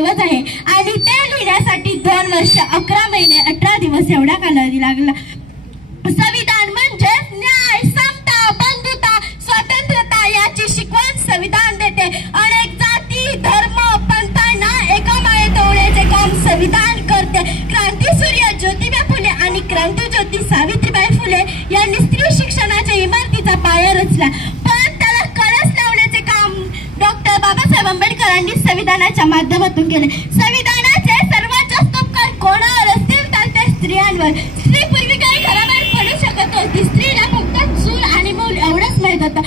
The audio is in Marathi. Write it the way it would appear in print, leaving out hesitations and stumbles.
दस्तऐवज आहे आणि ते लिहिण्यासाठी 2 वर्ष 11 महिने 18 दिवस एवढा कालावधी लागला. संविधान म्हणजे न्याय, समता, बंधुता, स्वातंत्र्यता याची शिकवण संविधान देते. अनेक जाती, धर्म, पंथांना एका मायेत ओढण्याचे काम संविधान करते. क्रांतीसूर्य ज्योतिबा फुले आणि क्रांतीज्योती सावित्रीबाई फुले यांनी स्त्री शिक्षणाच्या इमारतीचा पाया रचला, पण त्याला कळस लावण्याचे काम डॉक्टर बाबासाहेब आंबेडकरांनी संविधानाच्या माध्यमातून केले. संविधानाचे सर्वात जास्त उपकार कोणावर असतील तर ते स्त्रियांवर. स्त्री पूर्वी काही घराबाहेर पडू शकत होती. स्त्रीला फक्त चूल आणि मूल एवढंच माहित होतं,